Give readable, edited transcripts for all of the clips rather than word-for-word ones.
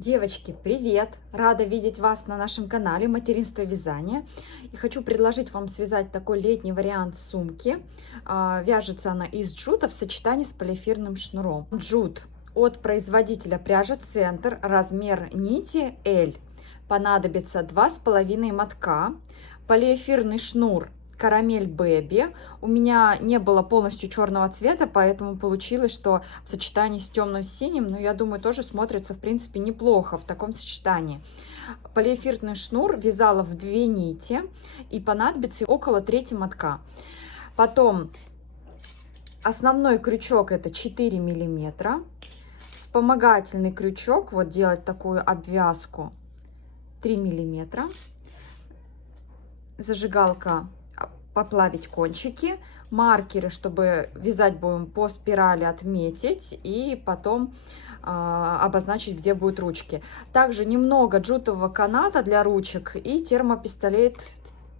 Девочки, привет! Рада видеть вас на нашем канале «Материнство и вязание». И хочу предложить вам связать такой летний вариант сумки. Вяжется она из джута в сочетании с полиэфирным шнуром. Джут от производителя пряжа «Центр», размер нити L. Понадобится 2,5 мотка, полиэфирный шнур Карамель Бэби. У меня не было полностью черного цвета, поэтому получилось, что в сочетании с темным синим, ну, я думаю, тоже смотрится, в принципе, неплохо в таком сочетании. Полиэфирный шнур вязала в 2 нити и понадобится около трети мотка. Потом основной крючок это 4 миллиметра. Вспомогательный крючок, вот делать такую обвязку, 3 миллиметра. Зажигалка поплавить кончики, маркеры, чтобы вязать будем по спирали, отметить и потом обозначить, где будут ручки. Также немного джутового каната для ручек и термопистолет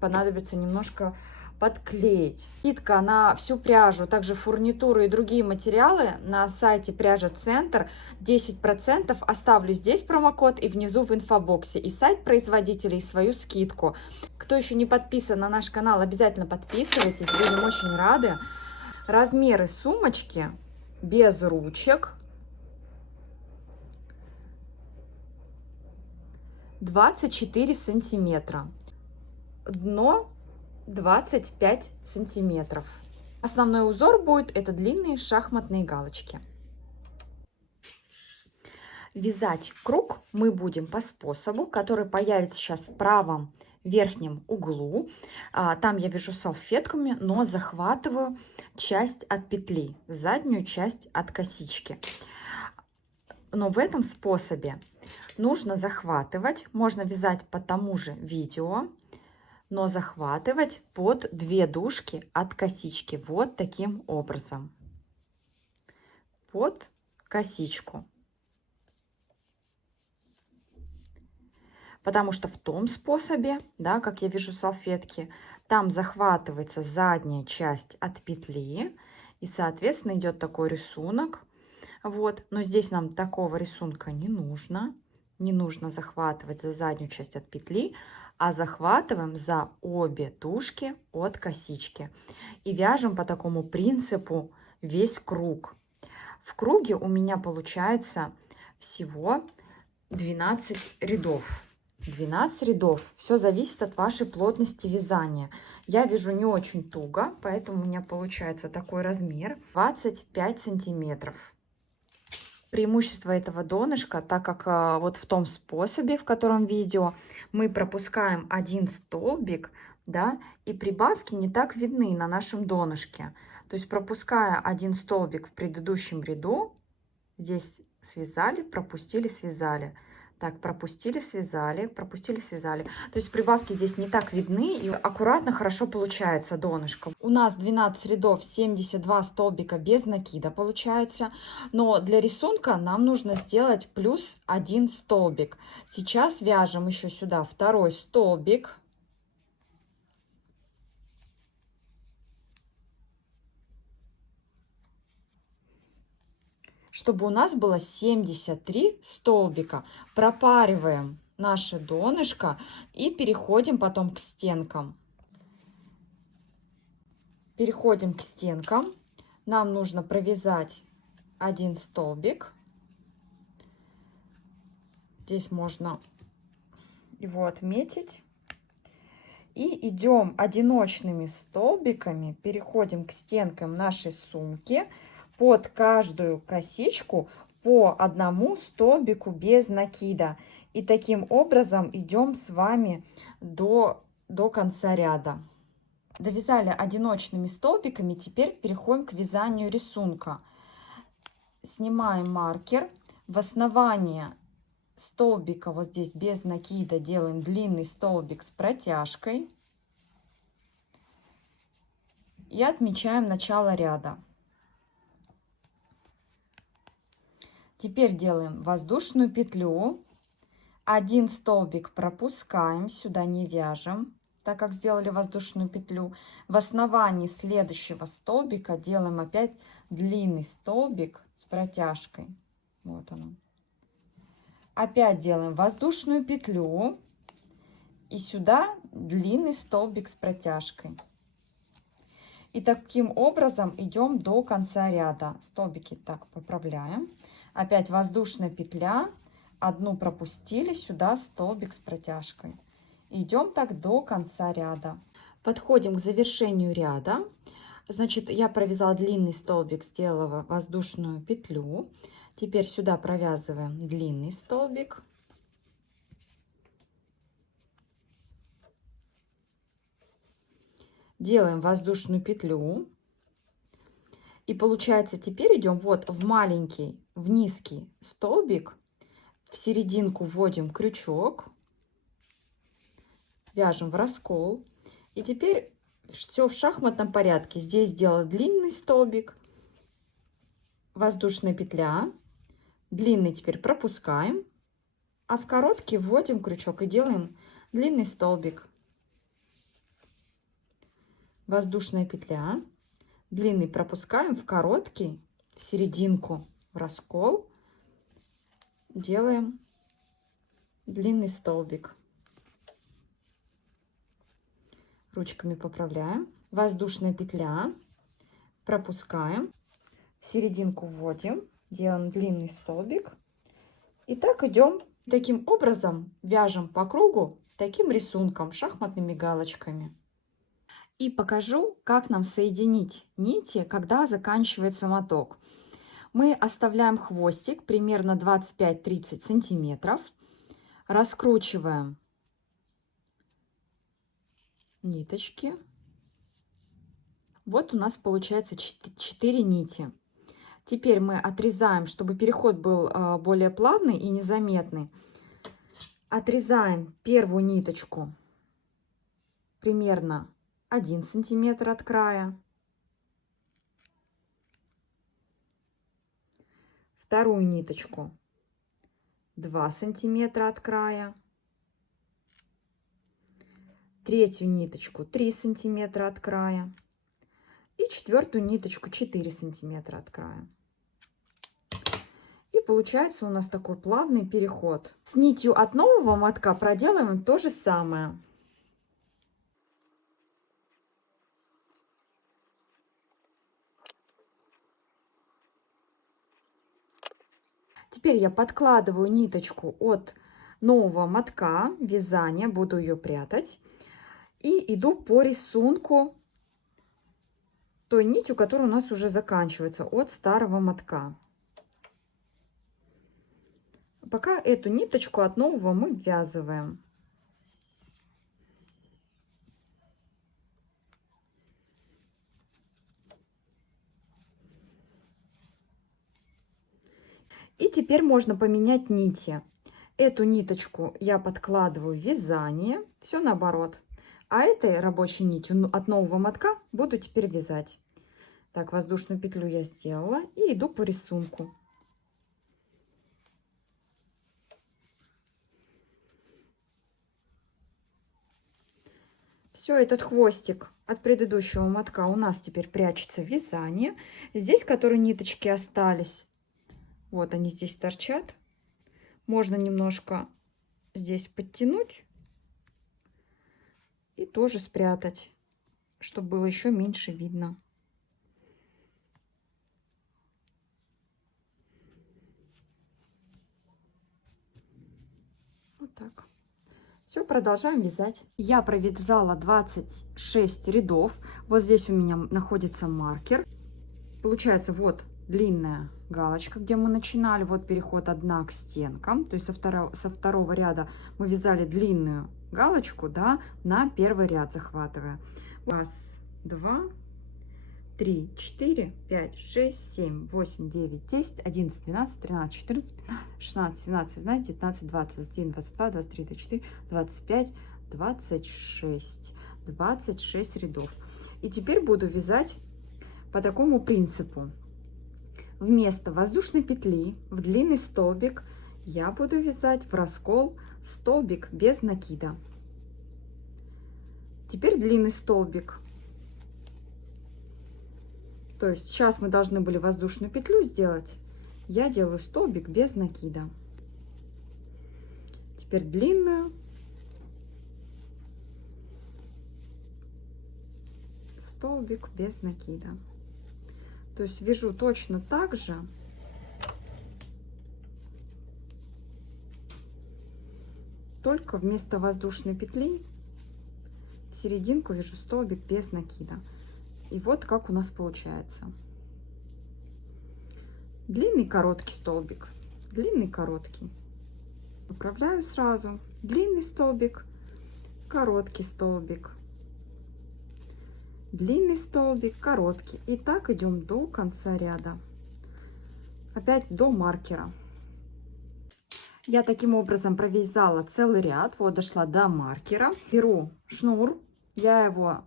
понадобится немножко подклеить. Скидка на всю пряжу, также фурнитуру и другие материалы на сайте Пряжа Центр 10%. Оставлю здесь промокод и внизу в инфобоксе и сайт производителя, и свою скидку. Кто еще не подписан на наш канал, обязательно подписывайтесь, будем очень рады. Размеры сумочки без ручек 24 сантиметра, дно 25 сантиметров. Основной узор будет это длинные шахматные галочки. Вязать круг мы будем по способу, который появится сейчас в правом верхнем углу. Там я вяжу салфетками, но захватываю часть от петли, заднюю часть от косички. Но в этом способе нужно захватывать, можно вязать по тому же видео, но захватывать под 2 дужки от косички, вот таким образом, под косичку. Потому что в том способе, да, как я вяжу салфетки, там захватывается задняя часть от петли, и, соответственно, идет такой рисунок. Вот, но здесь нам такого рисунка не нужно. Не нужно захватывать за заднюю часть от петли, а захватываем за обе дужки от косички. И вяжем по такому принципу весь круг. В круге у меня получается всего 12 рядов. 12 рядов. Все зависит от вашей плотности вязания. Я вяжу не очень туго, поэтому у меня получается такой размер 25 сантиметров. Преимущество этого донышка, так как вот в том способе, в котором видео, мы пропускаем один столбик, да, и прибавки не так видны на нашем донышке. То есть пропуская один столбик в предыдущем ряду, здесь связали, пропустили, связали. Так, пропустили, связали, пропустили, связали. То есть прибавки здесь не так видны и аккуратно, хорошо получается донышко. У нас 12 рядов, 72 столбика без накида получается. Но для рисунка нам нужно сделать плюс 1 столбик. Сейчас вяжем еще сюда второй столбик. Чтобы у нас было 73 столбика. Пропариваем наше донышко и переходим потом к стенкам. Переходим к стенкам. Нам нужно провязать один столбик. Здесь можно его отметить. И идем одиночными столбиками, переходим к стенкам нашей сумки. Под каждую косичку по одному столбику без накида. И таким образом идем с вами до конца ряда. Довязали одиночными столбиками, теперь переходим к вязанию рисунка. Снимаем маркер. В основании столбика вот здесь без накида делаем длинный столбик с протяжкой. И отмечаем начало ряда. Теперь делаем воздушную петлю. Один столбик пропускаем, сюда не вяжем, так как сделали воздушную петлю. В основании следующего столбика делаем опять длинный столбик с протяжкой. Вот он. Опять делаем воздушную петлю. И сюда длинный столбик с протяжкой. И таким образом идем до конца ряда. Столбики так поправляем. Опять воздушная петля. Одну пропустили, сюда столбик с протяжкой. Идем так до конца ряда. Подходим к завершению ряда. Значит, я провязала длинный столбик, сделала воздушную петлю. Теперь сюда провязываем длинный столбик. Делаем воздушную петлю. И получается, теперь идем вот в маленький, в низкий столбик. В серединку вводим крючок. Вяжем в раскол. И теперь все в шахматном порядке. Здесь сделала длинный столбик. Воздушная петля. Длинный теперь пропускаем. А в короткий вводим крючок и делаем длинный столбик. Воздушная петля. Длинный пропускаем, в короткий, в серединку, в раскол. Делаем длинный столбик. Ручками поправляем. Воздушная петля. Пропускаем. В серединку вводим. Делаем длинный столбик. И так идем. Таким образом вяжем по кругу таким рисунком, шахматными галочками. И покажу, как нам соединить нити, когда заканчивается моток. Мы оставляем хвостик примерно 25-30 сантиметров. Раскручиваем ниточки. Вот у нас получается 4 нити. Теперь мы отрезаем, чтобы переход был более плавный и незаметный. Отрезаем первую ниточку примерно 1 сантиметр от края. Вторую ниточку 2 сантиметра от края. Третью ниточку 3 сантиметра от края. И четвертую ниточку 4 сантиметра от края. И получается у нас такой плавный переход. С нитью от нового мотка проделаем то же самое. Теперь я подкладываю ниточку от нового мотка вязания, буду ее прятать. И иду по рисунку той нитью, которая у нас уже заканчивается от старого мотка. Пока эту ниточку от нового мы ввязываем. И теперь можно поменять нити. Эту ниточку я подкладываю в вязание, все наоборот. А этой рабочей нитью от нового мотка буду теперь вязать. Так, воздушную петлю я сделала и иду по рисунку. Все, этот хвостик от предыдущего мотка у нас теперь прячется в вязание. Здесь, которые ниточки остались, вот они здесь торчат. Можно немножко здесь подтянуть и тоже спрятать, чтобы было еще меньше видно. Вот так. Все, продолжаем вязать. Я провязала 26 рядов. Вот здесь у меня находится маркер. Получается, вот длинная галочка, где мы начинали. Вот переход одна к стенкам. То есть со второго ряда мы вязали длинную галочку, да, на первый ряд захватывая. Раз, два, 3, 4, 5, 6, 7, 8, 9, 10, 11, 12, 13, 14, 15, 16, 17, 18, 19, 20, 21, 22, 23, 24, 25, 26. 26 рядов. И теперь буду вязать по такому принципу. Вместо воздушной петли в длинный столбик я буду вязать в раскол столбик без накида. Теперь длинный столбик. То есть сейчас мы должны были воздушную петлю сделать. Я делаю столбик без накида. Теперь длинную. Столбик без накида. То есть вяжу точно так же. Только вместо воздушной петли в серединку вяжу столбик без накида. И вот как у нас получается. Длинный короткий столбик, длинный короткий. Поправляю сразу. Длинный столбик, короткий столбик, длинный столбик, короткий. И так идем до конца ряда. Опять до маркера. Я таким образом провязала целый ряд. Вот дошла до маркера. Беру шнур. Я его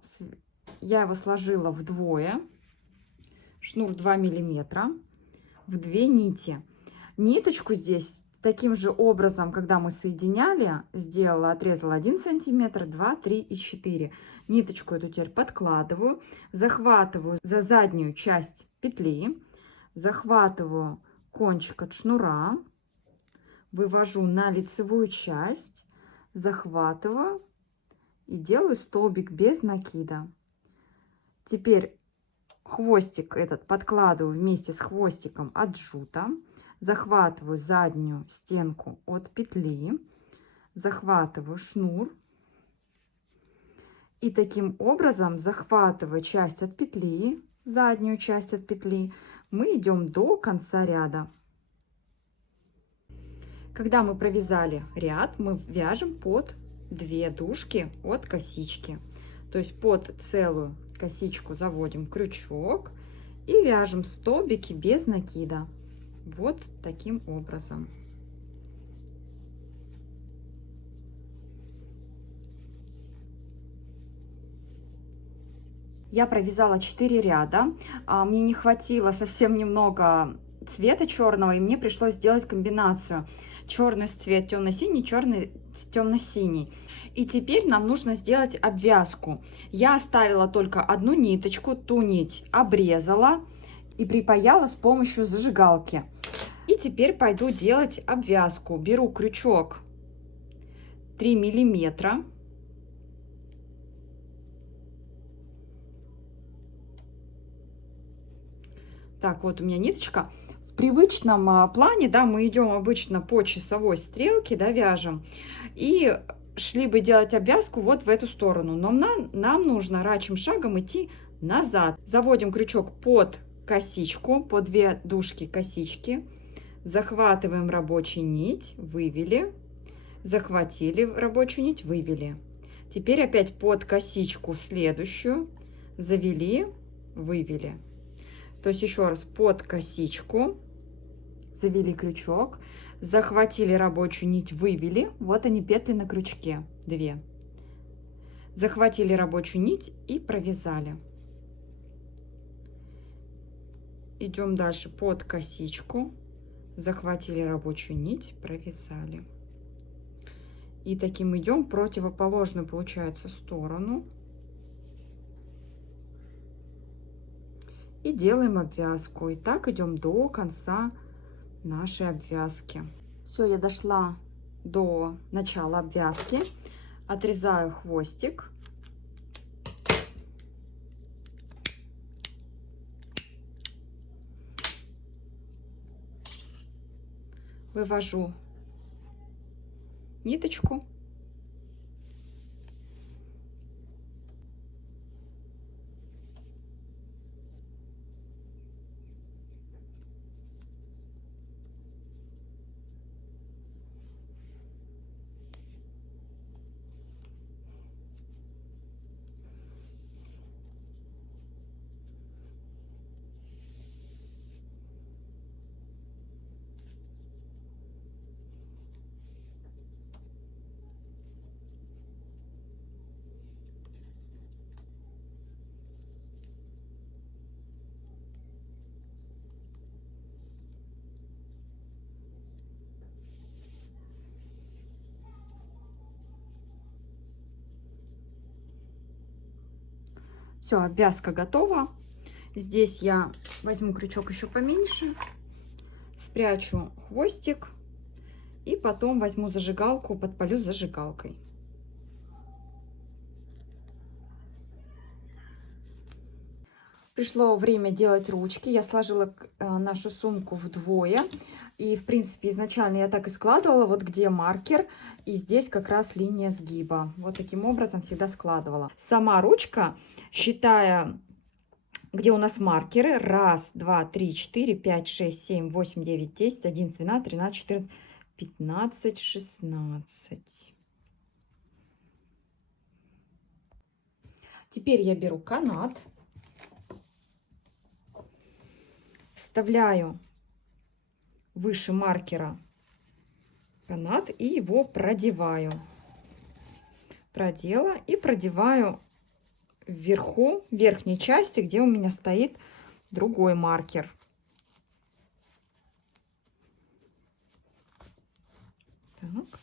сложила вдвое. Шнур 2 миллиметра. В 2 нити. Ниточку здесь таким же образом, когда мы соединяли, сделала, отрезала 1 сантиметр, 2, 3 и 4. Ниточку эту теперь подкладываю, захватываю за заднюю часть петли, захватываю кончик от шнура, вывожу на лицевую часть, захватываю и делаю столбик без накида. Теперь хвостик этот подкладываю вместе с хвостиком от джута, захватываю заднюю стенку от петли, захватываю шнур и таким образом, захватывая часть от петли, заднюю часть от петли, мы идем до конца ряда. Когда мы провязали ряд, мы вяжем под 2 дужки от косички. То есть под целую косичку заводим крючок и вяжем столбики без накида. Вот таким образом. Я провязала 4 ряда. Мне не хватило совсем немного цвета черного, и мне пришлось сделать комбинацию. Черный цвет темно-синий, черный темно-синий. И теперь нам нужно сделать обвязку. Я оставила только одну ниточку, ту нить обрезала и припаяла с помощью зажигалки. И теперь пойду делать обвязку. Беру крючок 3 миллиметра. Так, вот у меня ниточка. В привычном плане, да, мы идем обычно по часовой стрелке, да, вяжем. И шли бы делать обвязку вот в эту сторону. Но нам нужно рачьим шагом идти назад. Заводим крючок под косичку, по 2 дужки косички. Захватываем рабочую нить, вывели. Захватили рабочую нить, вывели. Теперь опять под косичку следующую. Завели, вывели. То есть еще раз под косичку, завели крючок, захватили рабочую нить, вывели. Вот они петли на крючке, 2. Захватили рабочую нить и провязали. Идем дальше под косичку, захватили рабочую нить, провязали. И таким идем противоположную, получается, сторону. И делаем обвязку. И так идем до конца нашей обвязки. Все, я дошла до начала обвязки. Отрезаю хвостик. Вывожу ниточку. Все, обвязка готова. Здесь я возьму крючок еще поменьше, спрячу хвостик И потом возьму зажигалку, подпалю зажигалкой. Пришло время делать ручки. Я сложила нашу сумку вдвое. И, в принципе, изначально я так и складывала. Вот где маркер, и здесь как раз линия сгиба. Вот таким образом всегда складывала. Сама ручка, считая, где у нас маркеры. 1, 2, 3, 4, 5, 6, 7, 8, 9, 10, 11, 12, 13, 14, 15, 16. Теперь я беру канат. Вставляю выше маркера канат и его продеваю. Продела и продеваю вверху, в верхней части, где у меня стоит другой маркер. Так.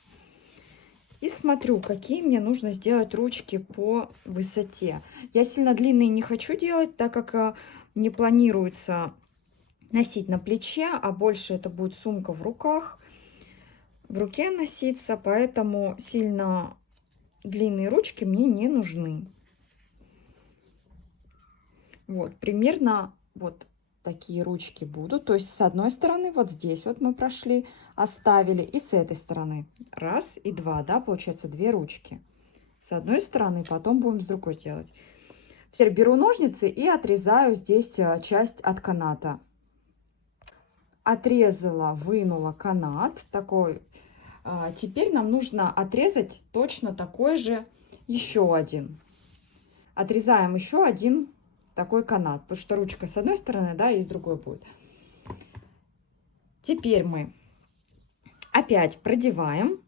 И смотрю, какие мне нужно сделать ручки по высоте. Я сильно длинные не хочу делать, так как не планируется носить на плече, а больше это будет сумка в руках, в руке носиться, поэтому сильно длинные ручки мне не нужны. Вот, примерно вот такие ручки будут. То есть с одной стороны вот здесь вот мы прошли, оставили, и с этой стороны. Раз и два, да, получается 2 ручки. С одной стороны, потом будем с другой делать. Теперь беру ножницы и отрезаю здесь часть от каната. Отрезала, вынула канат такой. Теперь нам нужно отрезать точно такой же еще один. Отрезаем еще один такой канат, потому что ручка с одной стороны, да, и с другой будет. Теперь мы опять продеваем.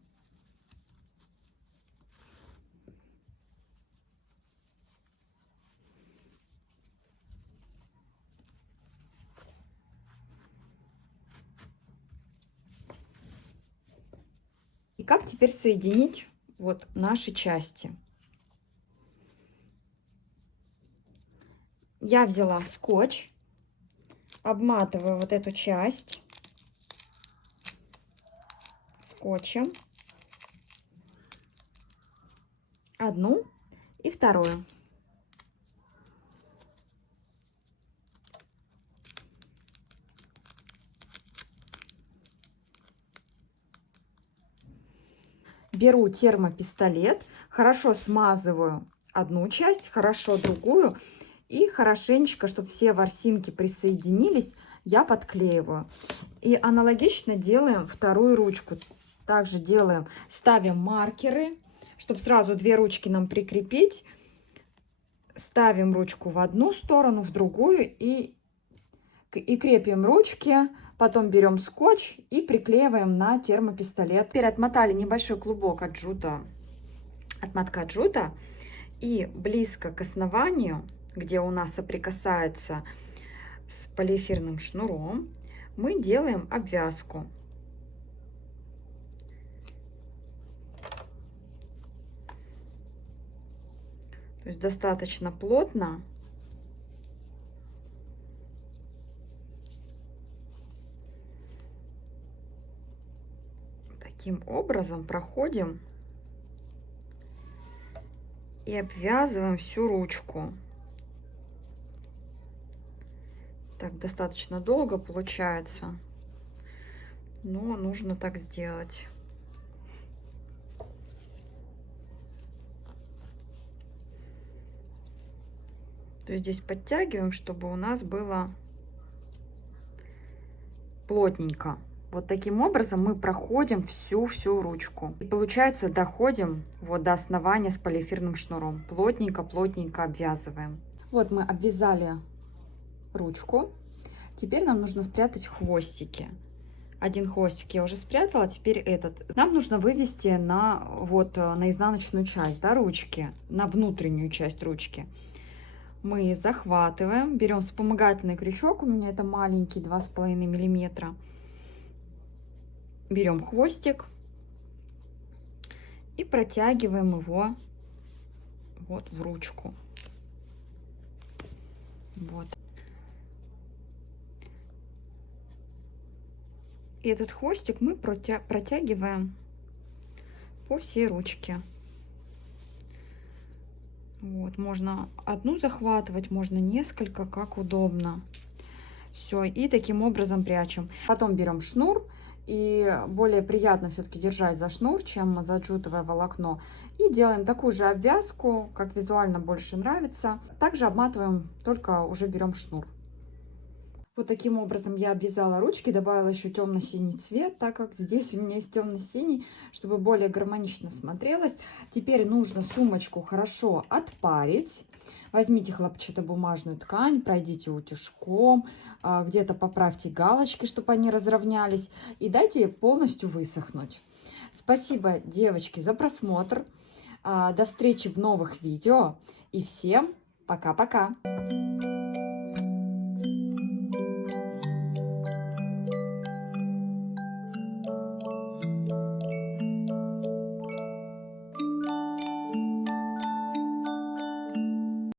И как теперь соединить вот наши части? Я взяла скотч, обматываю вот эту часть скотчем, одну и вторую. Беру термопистолет, хорошо смазываю одну часть, хорошо другую. И хорошенечко, чтобы все ворсинки присоединились, я подклеиваю. И аналогично делаем вторую ручку. Также делаем, ставим маркеры, чтобы сразу 2 ручки нам прикрепить. Ставим ручку в одну сторону, в другую и крепим ручки. Потом берем скотч и приклеиваем на термопистолет. Теперь отмотали небольшой клубок от джута, от мотка джута. И близко к основанию, где у нас соприкасается с полиэфирным шнуром, мы делаем обвязку. То есть достаточно плотно. Таким образом проходим и обвязываем всю ручку. Так достаточно долго получается, но нужно так сделать. То есть здесь подтягиваем, чтобы у нас было плотненько. Вот таким образом мы проходим всю ручку. И получается, доходим вот до основания с полиэфирным шнуром. Плотненько обвязываем. Вот мы обвязали ручку. Теперь нам нужно спрятать хвостики. Один хвостик я уже спрятала, теперь этот. Нам нужно вывести на изнаночную часть, да, ручки, на внутреннюю часть ручки. Мы захватываем, берем вспомогательный крючок, у меня это маленький, 2,5 миллиметра. Берем хвостик и протягиваем его вот в ручку. Вот. И этот хвостик мы протягиваем по всей ручке. Вот, можно одну захватывать, можно несколько, как удобно. Все, и таким образом прячем. Потом берем шнур, и более приятно все-таки держать за шнур, чем за джутовое волокно. И делаем такую же обвязку, как визуально больше нравится. Также обматываем, только уже берем шнур. Вот таким образом я обвязала ручки, добавила еще темно-синий цвет, так как здесь у меня есть темно-синий, чтобы более гармонично смотрелось. Теперь нужно сумочку хорошо отпарить. Возьмите хлопчатобумажную ткань, пройдите утюжком, где-то поправьте галочки, чтобы они разровнялись, и дайте полностью высохнуть. Спасибо, девочки, за просмотр. До встречи в новых видео и всем пока-пока!